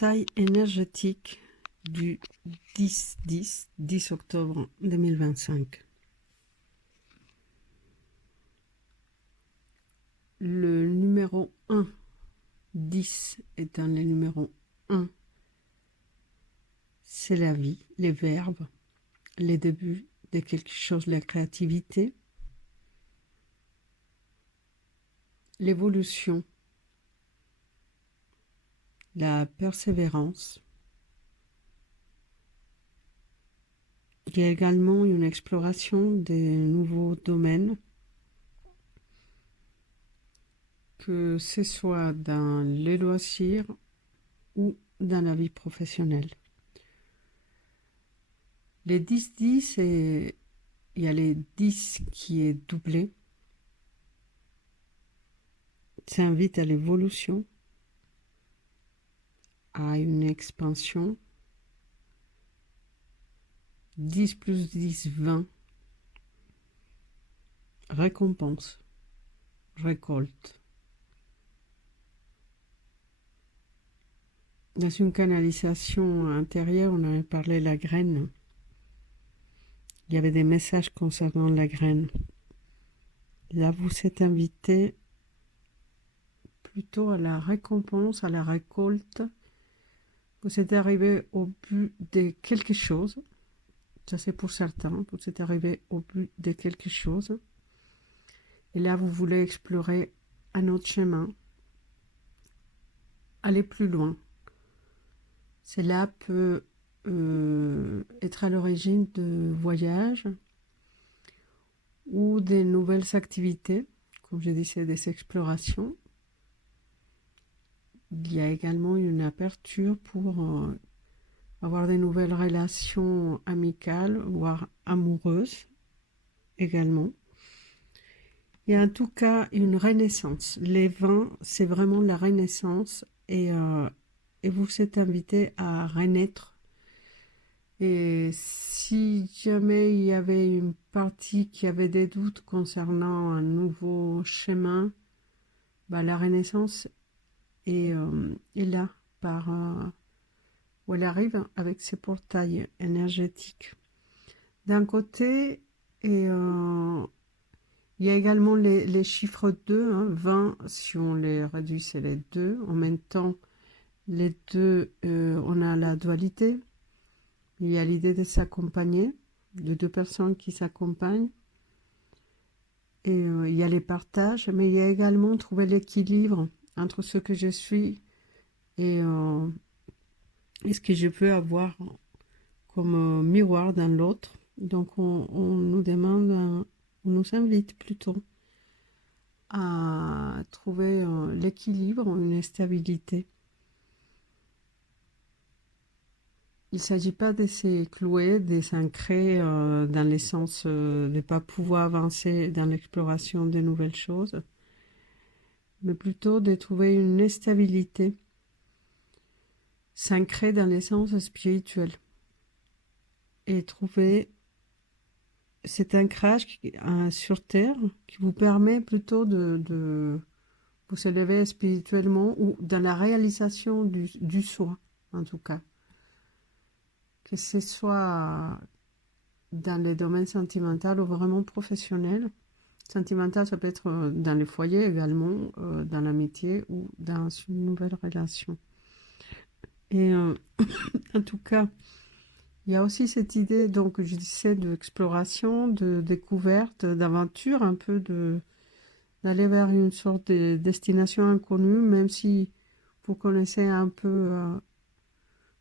portail énergétique du 10 octobre 2025. Le numéro 1, 10 étant le numéro 1, c'est la vie, les verbes, les débuts de quelque chose, la créativité, l'évolution, la persévérance. Il y a également une exploration des nouveaux domaines, que ce soit dans les loisirs ou dans la vie professionnelle. Les 10-10, il y a les 10 qui est doublé. Ça invite à l'évolution, à une expansion. 10 plus 10, 20. Récompense, récolte. Dans une canalisation intérieure, on avait parlé de la graine. Il y avait des messages concernant la graine. Là, vous êtes invité plutôt à la récompense, à la récolte. Vous êtes arrivé au but de quelque chose. Ça, c'est pour certains. Vous êtes arrivé au but de quelque chose. Et là, vous voulez explorer un autre chemin. Aller plus loin. Cela peut être à l'origine de voyages ou des nouvelles activités. Comme je disais, des explorations. Il y a également une aperture pour avoir des nouvelles relations amicales, voire amoureuses également. Il y a en tout cas une renaissance. Les 20, c'est vraiment la renaissance et vous êtes invité à renaître. Et si jamais il y avait une partie qui avait des doutes concernant un nouveau chemin, la renaissance est là, où elle arrive avec ses portails énergétiques. D'un côté, il y a également les chiffres 2, 20, si on les réduit, c'est les 2. En même temps, les 2, on a la dualité. Il y a l'idée de s'accompagner, de deux personnes qui s'accompagnent. Et il y a les partages, mais il y a également trouver l'équilibre entre ce que je suis et ce que je peux avoir comme miroir dans l'autre. Donc on nous demande, on nous invite plutôt à trouver l'équilibre, une stabilité. Il ne s'agit pas de se clouer, de s'ancrer dans le sens de ne pas pouvoir avancer dans l'exploration de nouvelles choses, mais plutôt de trouver une stabilité, s'ancrer dans le sens spirituel et trouver cet ancrage sur Terre qui vous permet plutôt de vous élever spirituellement ou dans la réalisation du soi, en tout cas. Que ce soit dans les domaines sentimentaux ou vraiment professionnels. Sentimental, ça peut être dans les foyers également, dans l'amitié ou dans une nouvelle relation. Et en tout cas, il y a aussi cette idée, donc je disais, d'exploration, de découverte, d'aventure, un peu d'aller vers une sorte de destination inconnue, même si vous connaissez un peu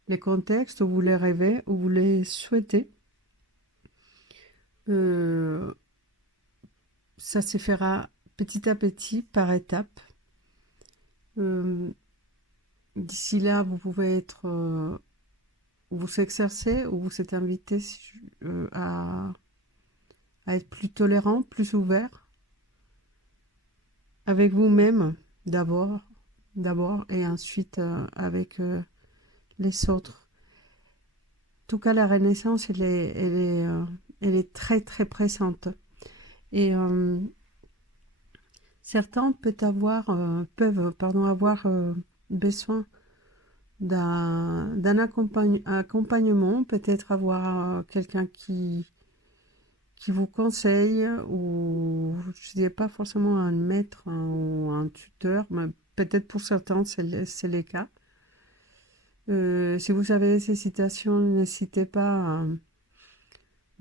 les contextes où vous les rêvez, où vous les souhaitez. Ça se fera petit à petit, par étapes. D'ici là, vous pouvez être, vous exercer ou vous êtes invité à être plus tolérant, plus ouvert avec vous-même d'abord et ensuite avec les autres. En tout cas, la renaissance, elle est très très présente. Et certains peuvent avoir besoin d'un accompagnement, peut-être avoir quelqu'un qui vous conseille, ou je dirais pas forcément un maître ou un tuteur, mais peut-être pour certains c'est le cas. Si vous avez ces citations, n'hésitez pas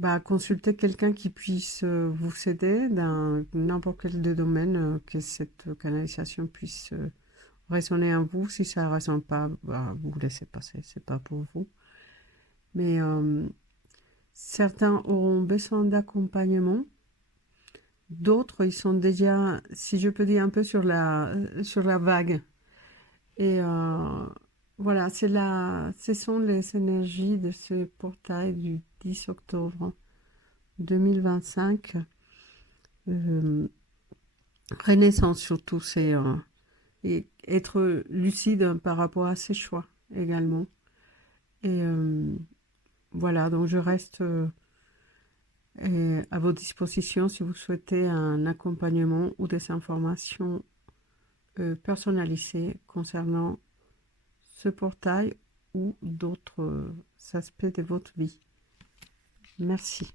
à consulter quelqu'un qui puisse vous aider dans n'importe quel des domaines, que cette canalisation puisse résonner en vous. Si ça ne résonne pas, vous laissez passer, c'est pas pour vous. Mais certains auront besoin d'accompagnement, d'autres ils sont déjà, si je peux dire, un peu sur la vague. Et voilà, ce sont les énergies de ce portail du 10 octobre 2025. Renaissance surtout, c'est et être lucide par rapport à ses choix également. Et voilà, donc je reste à vos dispositions si vous souhaitez un accompagnement ou des informations personnalisées concernant ce portail ou d'autres aspects de votre vie. Merci.